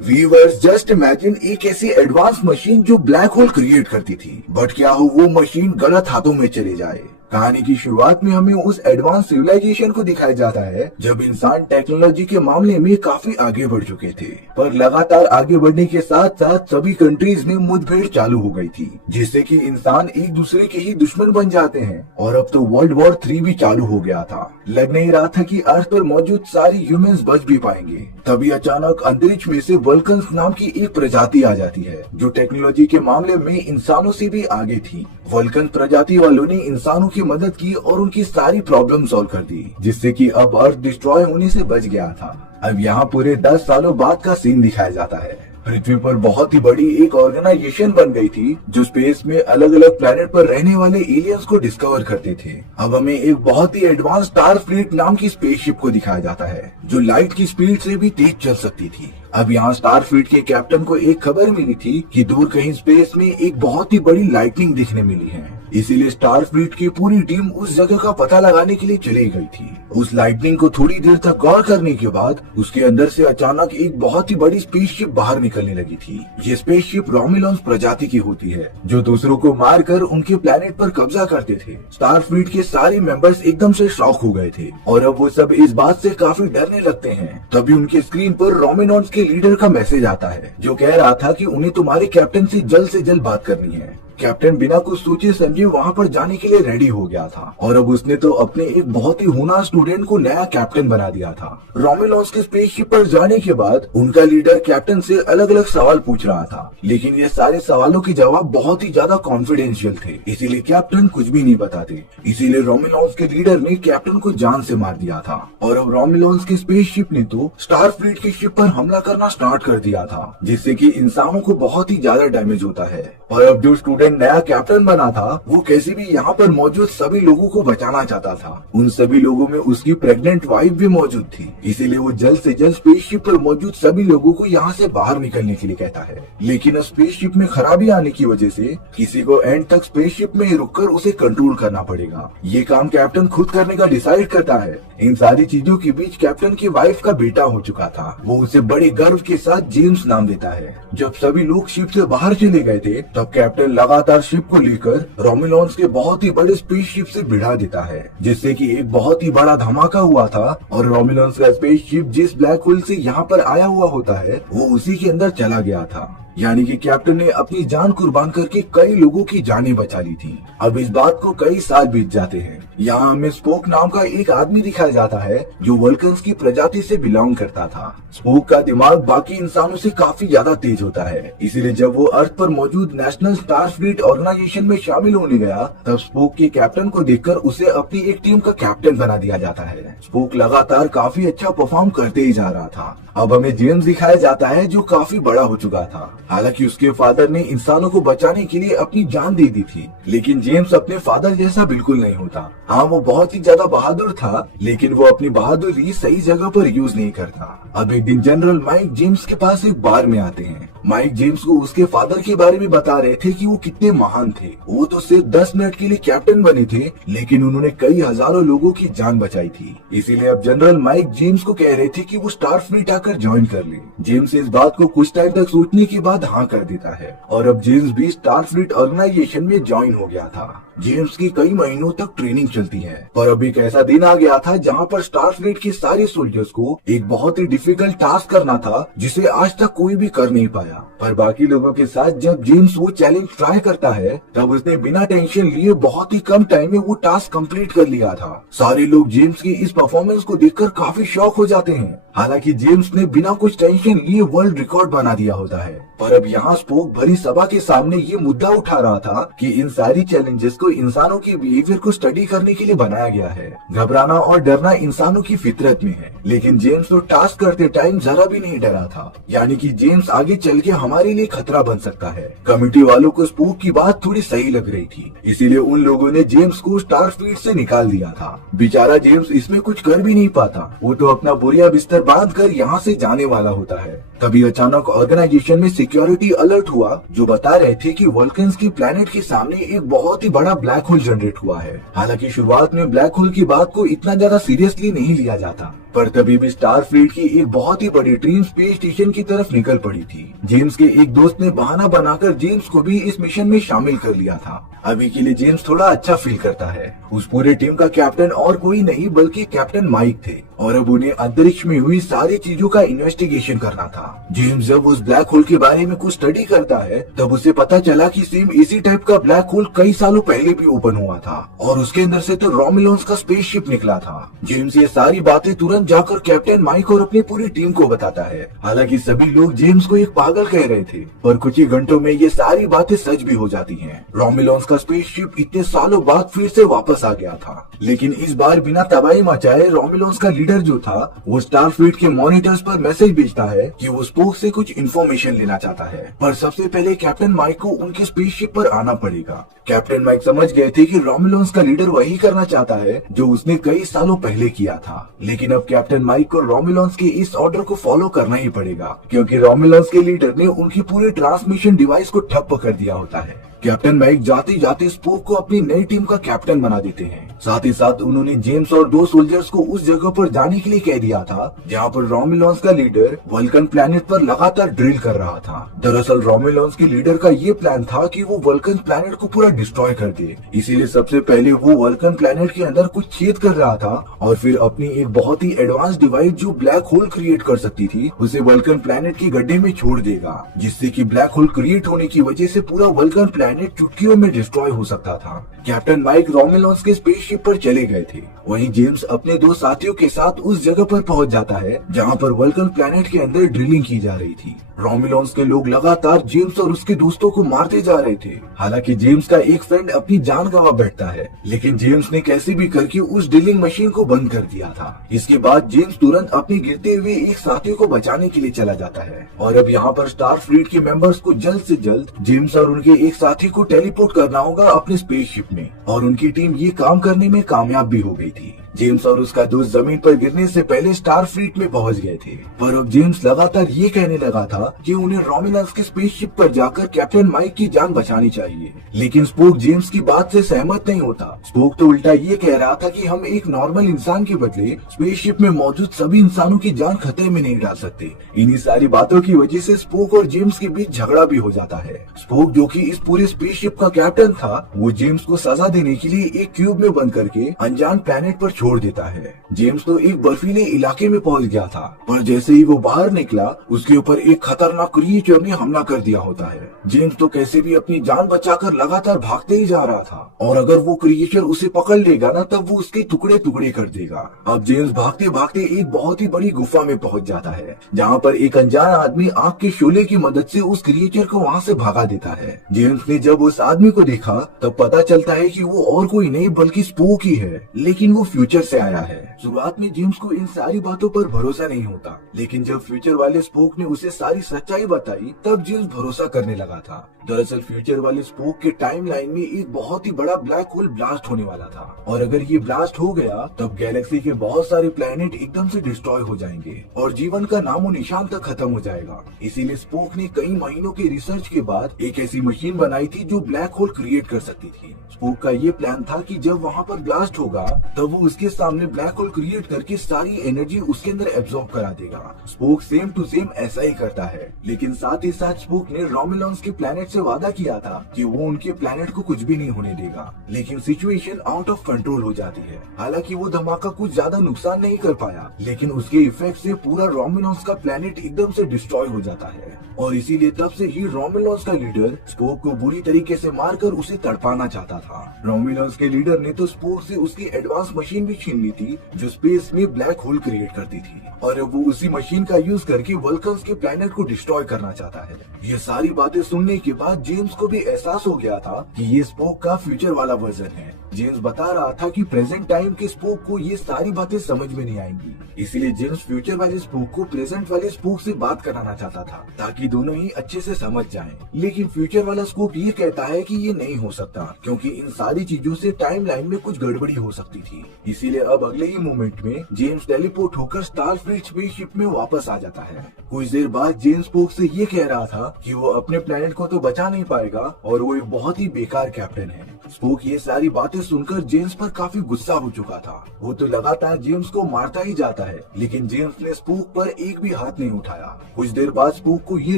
Viewers just imagine एक ऐसी advance machine जो ब्लैक होल क्रिएट करती थी, बट क्या हो वो मशीन गलत हाथों में चली जाए। कहानी की शुरुआत में हमें उस एडवांस सिविलाइजेशन को दिखाया जाता है जब इंसान टेक्नोलॉजी के मामले में काफी आगे बढ़ चुके थे, पर लगातार आगे बढ़ने के साथ साथ सभी कंट्रीज में मुठभेड़ चालू हो गई थी, जिससे कि इंसान एक दूसरे के ही दुश्मन बन जाते हैं। और अब तो वर्ल्ड वॉर 3 भी चालू हो गया था। लग नहीं रहा था कि अर्थ पर मौजूद सारी ह्यूमंस बच भी पाएंगे। तभी अचानक अंतरिक्ष में से वल्कन्स नाम की एक प्रजाति आ जाती है जो टेक्नोलॉजी के मामले में इंसानों से भी आगे थी। वल्कन प्रजाति वालों ने इंसानों की मदद की और उनकी सारी प्रॉब्लम सॉल्व कर दी, जिससे कि अब अर्थ डिस्ट्रॉय होने से बच गया था। अब यहाँ पूरे 10 सालों बाद का सीन दिखाया जाता है। पृथ्वी पर बहुत ही बड़ी एक ऑर्गेनाइजेशन बन गई थी जो स्पेस में अलग अलग प्लेनेट पर रहने वाले एलियंस को डिस्कवर करते थे। अब हमें एक बहुत ही एडवांस स्टार फ्लीट नाम की स्पेसशिप को दिखाया जाता है जो लाइट की स्पीड से भी तेज चल सकती थी। अब यहाँ स्टार फ्लीट के कैप्टन को एक खबर मिली थी कि दूर कहीं स्पेस में एक बहुत ही बड़ी लाइटनिंग दिखने मिली है, इसीलिए स्टार फ्लीट की पूरी टीम उस जगह का पता लगाने के लिए चली गई थी। उस लाइटनिंग को थोड़ी देर तक गौर करने के बाद उसके अंदर से अचानक एक बहुत ही बड़ी स्पेसशिप बाहर निकलने लगी थी। ये स्पेसशिप रोमिलोन्स प्रजाति की होती है जो दूसरों को मारकर उनके प्लेनेट पर कब्जा करते थे। स्टार फ्लीट के सारे मेंबर्स एकदम से शॉक हो गए थे और अब वो सब इस बात से काफी डरने लगते हैं। तभी उनके स्क्रीन पर रोमिनोन्स के लीडर का मैसेज आता है जो कह रहा था कि उन्हें तुम्हारे कैप्टन से जल्द बात करनी है। कैप्टन बिना कुछ सोचे समझे वहाँ पर जाने के लिए रेडी हो गया था और अब उसने तो अपने एक बहुत ही होनहार स्टूडेंट को नया कैप्टन बना दिया था। रोमिलोन्स के स्पेसशिप पर जाने के बाद उनका लीडर कैप्टन से अलग अलग सवाल पूछ रहा था, लेकिन ये सारे सवालों के जवाब बहुत ही ज्यादा कॉन्फिडेंशियल थे, इसीलिए कैप्टन कुछ भी नहीं बताते। इसीलिए रोमिलोन्स के लीडर ने कैप्टन को जान से मार दिया था और अब रोमिलोन्स की स्पेसशिप ने तो स्टार फ्लीट की शिप पर हमला करना स्टार्ट कर दिया था, जिससे कि इंसानों को बहुत ही ज्यादा डैमेज होता है। और अब जो स्टूडेंट नया कैप्टन बना था वो कैसे भी यहाँ पर मौजूद सभी लोगों को बचाना चाहता था। उन सभी लोगों में उसकी प्रेग्नेंट वाइफ भी मौजूद थी, इसीलिए वो जल्द से जल्द स्पेसशिप पर मौजूद सभी लोगों को यहाँ से बाहर निकलने के लिए कहता है। लेकिन स्पेसशिप में खराबी आने की वजह से किसी को एंड तक स्पेसशिप में रुककर उसे कंट्रोल करना पड़ेगा। ये काम कैप्टन खुद करने का डिसाइड करता है। इन सारी चीजों के बीच कैप्टन की वाइफ का बेटा हो चुका था। वो उसे बड़े गर्व के साथ जेम्स नाम देता है। जब सभी लोग शिप से बाहर चले गए थे तब कैप्टन लगातार शिप को लेकर रोमिलोन्स के बहुत ही बड़े स्पेसशिप से भिड़ा देता है, जिससे कि एक बहुत ही बड़ा धमाका हुआ था और रोमिलोन्स का स्पेसशिप जिस ब्लैक होल से यहाँ पर आया हुआ होता है वो उसी के अंदर चला गया था। यानी कि कैप्टन ने अपनी जान कुर्बान करके कई लोगों की जानें बचा ली थी। अब इस बात को कई साल बीत जाते हैं। यहाँ हमें स्पोक नाम का एक आदमी दिखाया जाता है जो वल्कन्स की प्रजाति से बिलोंग करता था। स्पोक का दिमाग बाकी इंसानों से काफी ज्यादा तेज होता है, इसीलिए जब वो अर्थ पर मौजूद नेशनल स्टार फ्लीट ऑर्गेनाइजेशन में शामिल होने गया तब स्पोक के कैप्टन को देखकर उसे अपनी एक टीम का कैप्टन बना दिया जाता है। स्पोक लगातार काफी अच्छा परफॉर्म करते ही जा रहा था। अब हमें जेम्स दिखाया जाता है जो काफी बड़ा हो चुका था। हालांकि उसके फादर ने इंसानों को बचाने के लिए अपनी जान दे दी थी, लेकिन जेम्स अपने फादर जैसा बिल्कुल नहीं होता। हाँ, वो बहुत ही ज्यादा बहादुर था, लेकिन वो अपनी बहादुरी सही जगह पर यूज नहीं करता। अब एक दिन जनरल माइक जेम्स के पास एक बार में आते हैं। माइक जेम्स को उसके फादर के बारे में बता रहे थे कि वो कितने महान थे। वो तो सिर्फ 10 मिनट के लिए कैप्टन बने थे, लेकिन उन्होंने कई हजारों लोगों की जान बचाई थी। इसीलिए अब जनरल माइक जेम्स को कह रहे थे कि वो स्टार फ्लीट आकर ज्वाइन कर ले। जेम्स इस बात को कुछ टाइम तक सोचने के बाद हाँ कर देता है और अब जेम्स भी स्टार फ्लीट ऑर्गेनाइजेशन में ज्वाइन हो गया था। जेम्स की कई महीनों तक ट्रेनिंग चलती है, पर अब एक ऐसा दिन आ गया था जहाँ पर स्टार फ्लीट के सारे सोल्जर्स को एक बहुत ही डिफिकल्ट टास्क करना था जिसे आज तक कोई भी कर नहीं पाया। पर बाकी लोगों के साथ जब जेम्स वो चैलेंज ट्राई करता है तब उसने बिना टेंशन लिए बहुत ही कम टाइम में वो टास्क कंप्लीट कर लिया था। सारे लोग जेम्स की इस परफॉर्मेंस को देखकर काफी शॉक हो जाते हैं। हालांकि जेम्स ने बिना कुछ टेंशन लिए वर्ल्ड रिकॉर्ड बना दिया होता है। पर अब यहाँ स्पोक भरी सभा के सामने ये मुद्दा उठा रहा था कि इन सारी चैलेंजेस को इंसानों के बिहेवियर को स्टडी करने के लिए बनाया गया है। घबराना और डरना इंसानों की फितरत में है, लेकिन जेम्स तो टास्क करते टाइम जरा भी नहीं डरा था। यानी कि जेम्स आगे चल के हमारे लिए खतरा बन सकता है। कमेटी वालों को स्पोक की बात थोड़ी सही लग रही थी, इसीलिए उन लोगों ने जेम्स को स्टार फ्लीट से निकाल दिया था। बेचारा जेम्स इसमें कुछ कर भी नहीं पाता। वो तो अपना बोरिया बिस्तर बांध कर यहाँ से जाने वाला होता है। तभी अचानक ऑर्गेनाइजेशन में सिक्योरिटी अलर्ट हुआ जो बता रहे थे कि वल्कन्स की प्लेनेट के सामने एक बहुत ही बड़ा ब्लैक होल जनरेट हुआ है। हालांकि शुरुआत में ब्लैक होल की बात को इतना ज्यादा सीरियसली नहीं लिया जाता, पर तभी भी स्टार फ्लीट की एक बहुत ही बड़ी टीम स्पेस स्टेशन की तरफ निकल पड़ी थी। जेम्स के एक दोस्त ने बहाना बनाकर जेम्स को भी इस मिशन में शामिल कर लिया था। अभी के लिए जेम्स थोड़ा अच्छा फील करता है। उस पूरे टीम का कैप्टन और कोई नहीं बल्कि कैप्टन माइक थे और अब उन्हें अंतरिक्ष में हुई सारी चीजों का इन्वेस्टिगेशन करना था। जेम्स जब उस ब्लैक होल के बारे में कुछ स्टडी करता है तब उसे पता चला कि सेम इसी टाइप का ब्लैक होल कई सालों पहले भी ओपन हुआ था और उसके अंदर से तो रोमिलोन्स का स्पेसशिप निकला था। जेम्स ये सारी बातें तुरंत जाकर कैप्टन माइक और अपनी पूरी टीम को बताता है। हालांकि सभी लोग जेम्स को एक पागल कह रहे थे पर कुछ ही घंटों में ये सारी बातें सच भी हो जाती हैं। रोमिलोन्स का स्पेसशिप इतने सालों बाद फिर से वापस आ गया था, लेकिन इस बार बिना तबाही मचाए रोमिलोन्स का लीडर जो था वो स्टारफ्लीट के मॉनिटर्स पर मैसेज भेजता है कि वो स्पोक से कुछ इन्फॉर्मेशन लेना चाहता है। पर सबसे पहले कैप्टन माइक को उनके स्पेसशिप पर आना पड़ेगा। कैप्टन माइक समझ गए थे कि रोमिलोन्स का लीडर वही करना चाहता है जो उसने कई सालों पहले किया था, लेकिन अब कैप्टन माइक को रोमिलोन्स के इस ऑर्डर को फॉलो करना ही पड़ेगा क्योंकि रोमिलोन्स के लीडर ने उनकी पूरे ट्रांसमिशन डिवाइस को ठप्प कर दिया होता है। कैप्टन माइक जाते जाते स्पोक को अपनी नई टीम का कैप्टन बना देते हैं। साथ ही साथ उन्होंने जेम्स और दो सोल्जर्स को उस जगह पर जाने के लिए कह दिया था जहां पर रोमिलोन्स का लीडर वल्कन प्लैनेट पर लगातार ड्रिल कर रहा था। दरअसल रोमिलोन्स के लीडर का ये प्लान था कि वो वल्कन प्लैनेट को पूरा डिस्ट्रॉय कर दे, इसीलिए सबसे पहले वो वल्कन प्लैनेट के अंदर कुछ छेद कर रहा था और फिर अपनी एक बहुत ही एडवांस डिवाइस जो ब्लैक होल क्रिएट कर सकती थी उसे वल्कन प्लैनेट के गड्ढे में छोड़ देगा, जिससे कि ब्लैक होल क्रिएट होने की वजह से पूरा वल्कन प्लैनेट चुटकियों में डिस्ट्रॉय हो सकता था। कैप्टन माइक रोमिलोन्स के स्पेसशिप पर चले गए थे। वहीं जेम्स अपने दो साथियों के साथ उस जगह पर पहुंच जाता है जहां पर वल्कन प्लैनेट के अंदर ड्रिलिंग की जा रही थी। रोमिलोन्स के लोग लगातार जेम्स और उसके दोस्तों को मारते जा रहे थे। हालांकि जेम्स का एक फ्रेंड अपनी जान गंवा बैठता है, लेकिन जेम्स ने कैसे भी करके उस ड्रिलिंग मशीन को बंद कर दिया था। इसके बाद जेम्स तुरंत अपने गिरते हुए एक साथी को बचाने के लिए चला जाता है और अब यहाँ पर स्टार फ्लीट के मेंबर्स को जल्द से जल्द जेम्स और उनके एक साथी को टेलीपोर्ट करना होगा अपने स्पेसशिप में और उनकी टीम ये काम करने में कामयाब भी हो गई थी। जेम्स और उसका दोस्त जमीन पर गिरने से पहले स्टार फ्लीट में पहुंच गए थे, पर अब जेम्स लगातार ये कहने लगा था कि उन्हें रोमिलोन्स के स्पेसशिप पर जाकर कैप्टन माइक की जान बचानी चाहिए। लेकिन स्पोक जेम्स की बात से सहमत नहीं होता। स्पोक तो उल्टा ये कह रहा था कि हम एक नॉर्मल इंसान के बदले स्पेसशिप में मौजूद सभी इंसानों की जान खतरे में नहीं डाल सकते। इन्हीं सारी बातों की वजह से स्पोक और जेम्स के बीच झगड़ा भी हो जाता है। स्पोक जो कि इस पूरे स्पेसशिप का कैप्टन था वो जेम्स को सजा देने के लिए एक क्यूब में बंद करके अनजान प्लैनेट पर छोड़ देता है। जेम्स तो एक बर्फीले इलाके में पहुंच गया था, पर जैसे ही वो बाहर निकला उसके ऊपर एक खतरनाक क्रिएचर ने हमला कर दिया होता है। जेम्स तो कैसे भी अपनी जान बचाकर लगातार भागते ही जा रहा था और अगर वो क्रिएचर उसे पकड़ लेगा ना तब वो उसके टुकड़े टुकड़े कर देगा। अब जेम्स भागते भागते एक बहुत ही बड़ी गुफा में पहुंच जाता है जहाँ पर एक अनजान आदमी आग के शोले की मदद से उस क्रिएचर को वहाँ से भगा देता है। जेम्स ने जब उस आदमी को देखा तब पता चलता है कि वो और कोई नहीं बल्कि स्पोक ही है, लेकिन वो फ्यूचर से आया है। शुरुआत में जेम्स को इन सारी बातों पर भरोसा नहीं होता, लेकिन जब फ्यूचर वाले स्पोक ने उसे सारी सच्चाई बताई तब जेम्स भरोसा करने लगा था। दरअसल फ्यूचर वाले स्पोक के टाइमलाइन में एक बहुत ही बड़ा ब्लैक होल ब्लास्ट होने वाला था और अगर ये ब्लास्ट हो गया तब गैलेक्सी के बहुत सारे प्लैनेट एकदम से डिस्ट्रॉय हो जाएंगे और जीवन का नामो निशान तक खत्म हो जाएगा। इसीलिए स्पोक ने कई महीनों के रिसर्च के बाद एक ऐसी मशीन बनाई थी जो ब्लैक होल क्रिएट कर सकती थी। स्पोक का ये प्लान था कि जब वहाँ पर ब्लास्ट होगा तब वो उसके सामने ब्लैक होल क्रिएट करके सारी एनर्जी उसके अंदर एब्जॉर्ब करा देगा। स्पोक सेम टू सेम ऐसा ही करता है, लेकिन साथ ही साथ स्पोक ने रोमिलोन्स के प्लैनेट से वादा किया था कि वो उनके प्लैनेट को कुछ भी नहीं होने देगा, लेकिन सिचुएशन आउट ऑफ कंट्रोल हो जाती है। हालांकि वो धमाका कुछ ज्यादा नुकसान नहीं कर पाया, लेकिन उसके इफेक्ट से पूरा रोमिलोन्स का प्लैनेट एकदम से डिस्ट्रॉय हो जाता है और इसीलिए तब से ही रोमिलोन्स का लीडर स्पोक को बुरी तरीके से मारकर उसे तड़पाना चाहता था। रोमिलोन्स के लीडर ने तो स्पोक से उसकी एडवांस मशीन भी छीन ली थी जो स्पेस में ब्लैक होल क्रिएट करती थी और अब वो उसी मशीन का यूज करके वल्कन्स के प्लैनेट को डिस्ट्रॉय करना चाहता है। ये सारी बातें सुनने के बाद जेम्स को भी एहसास हो गया था कि ये स्पोक का फ्यूचर वाला वर्जन है। जेम्स बता रहा था कि प्रेजेंट टाइम के स्पोक को ये सारी बातें समझ में नहीं आएंगी, इसीलिए जेम्स फ्यूचर वाले स्पोक को प्रेजेंट वाले स्पोक से बात कराना चाहता था ताकि दोनों ही अच्छे से समझ जाएं। लेकिन फ्यूचर वाला स्पोक ये कहता है कि ये नहीं हो सकता क्योंकि इन सारी चीजों से टाइम लाइन में कुछ गड़बड़ी हो सकती थी। इसीलिए अब अगले ही मोमेंट में जेम्स टेलीपोर्ट होकर स्टारफ्लीट स्पेसशिप में वापस आ जाता है। कुछ देर बाद जेम्स स्पोक से ये कह रहा था कि वो अपने प्लेनेट को तो बचा नहीं पाएगा और वो एक बहुत ही बेकार कैप्टन है। स्पोक ये सारी बातें सुनकर जेम्स पर काफी गुस्सा हो चुका था। वो तो लगातार जेम्स को मारता ही जाता है, लेकिन जेम्स ने स्पूक पर एक भी हाथ नहीं उठाया। कुछ देर बाद स्पूक को ये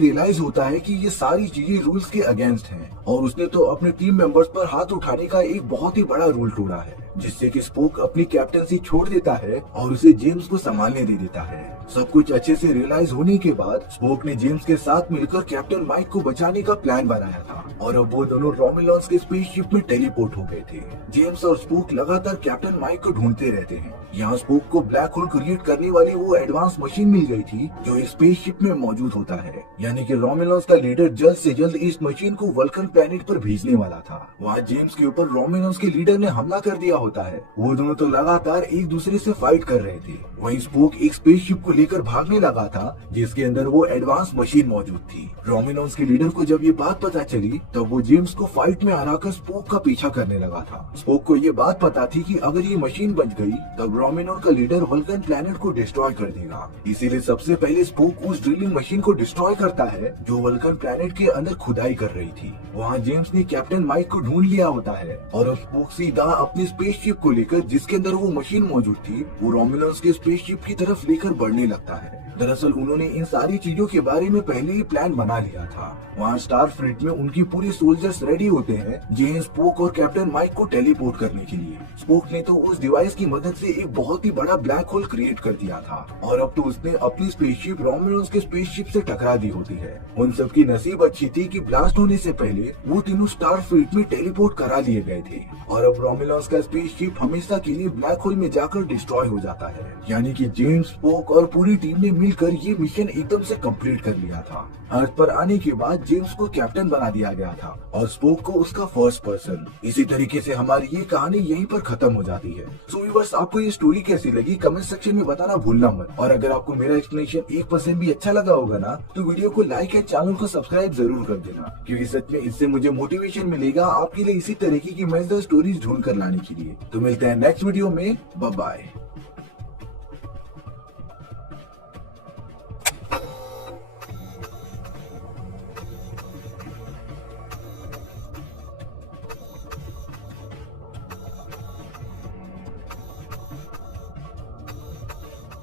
रियलाइज होता है कि ये सारी चीजें रूल्स के अगेंस्ट हैं और उसने तो अपने टीम मेंबर्स पर हाथ उठाने का एक बहुत ही बड़ा रूल तोड़ा है, जिससे कि स्पूक अपनी कैप्टनसी छोड़ देता है और उसे जेम्स को संभालने दे देता है। सब कुछ अच्छे से रियलाइज होने के बाद स्पोक ने जेम्स के साथ मिलकर कैप्टन माइक को बचाने का प्लान बनाया था और अब वो दोनों रोमुलन्स के स्पेसशिप में टेलीपोर्ट हो गए थे। जेम्स और स्पूक लगातार कैप्टन माइक को ढूंढते रहते हैं। यहाँ स्पूक को ब्लैक होल क्रिएट करने वाली वो एडवांस मशीन मिल गई थी जो एक स्पेसशिप में मौजूद होता है, यानी कि रोमुलन्स का लीडर जल्द से जल्द इस मशीन को वल्कन प्लेनेट पर भेजने वाला था। वहाँ जेम्स के ऊपर रोमुलन्स के लीडर ने हमला कर दिया होता है। वो दोनों तो लगातार एक दूसरे से फाइट कर रहे थे। वहीं स्पूक एक स्पेसशिप को लेकर भागने लगा था जिसके अंदर वो एडवांस मशीन मौजूद थी। रोमुलन्स के लीडर को जब ये बात पता चली तब वो जेम्स को फाइट में हराकर स्पोक का पीछा करने लगा था। स्पोक को ये बात पता थी कि अगर ये मशीन बच गई तब रोमुलन का लीडर वल्कन प्लेनेट को डिस्ट्रॉय कर देगा। इसीलिए सबसे पहले स्पोक उस ड्रिलिंग मशीन को डिस्ट्रॉय करता है जो वल्कन प्लेनेट के अंदर खुदाई कर रही थी। वहाँ जेम्स ने कैप्टन माइक को ढूंढ लिया होता है और अब स्पोक सीधा अपनी स्पेसशिप को लेकर जिसके अंदर वो मशीन मौजूद थी वो रोमुलन्स के स्पेसशिप की तरफ लेकर बढ़ने लगता है। दरअसल उन्होंने इन सारी चीजों के बारे में पहले ही प्लान बना लिया था। वहाँ स्टार फ्लीट में उनकी पूरी सोल्जर्स रेडी होते हैं जेम्स, स्पोक और कैप्टन माइक को टेलीपोर्ट करने के लिए। स्पोक ने तो उस डिवाइस की मदद से एक बहुत ही बड़ा ब्लैक होल क्रिएट कर दिया था और अब तो उसने अपनी स्पेसशिप रोमुलन्स के स्पेसशिप से टकरा दी होती है। उन सबकी नसीब अच्छी थी कि ब्लास्ट होने से पहले वो तीनों स्टार फ्लीट में टेलीपोर्ट करा लिए गए थे और अब रोमुलन्स का स्पेसशिप हमेशा के लिए ब्लैक होल में जाकर डिस्ट्रॉय हो जाता है। यानी कि जेम्स, स्पोक और पूरी टीम ने मिलकर ये मिशन एकदम से कंप्लीट कर लिया था। अर्थ पर आने के बाद जेम्स को कैप्टन बना दिया गया था और स्पोक को उसका फर्स्ट पर्सन। इसी तरीके से हमारी ये कहानी यहीं पर खत्म हो जाती है। सो व्यूअर्स, आपको ये स्टोरी कैसी लगी कमेंट सेक्शन में बताना भूलना मत। और अगर आपको मेरा एक्सप्लेनेशन 1% भी अच्छा लगा होगा ना तो वीडियो को लाइक या चैनल को सब्सक्राइब जरूर कर देना, क्योंकि सच में इससे मुझे मोटिवेशन मिलेगा आपके लिए इसी तरीके की मजेदार स्टोरीज ढूंढ कर लाने के लिए। तो मिलते हैं नेक्स्ट वीडियो में। Bye bye.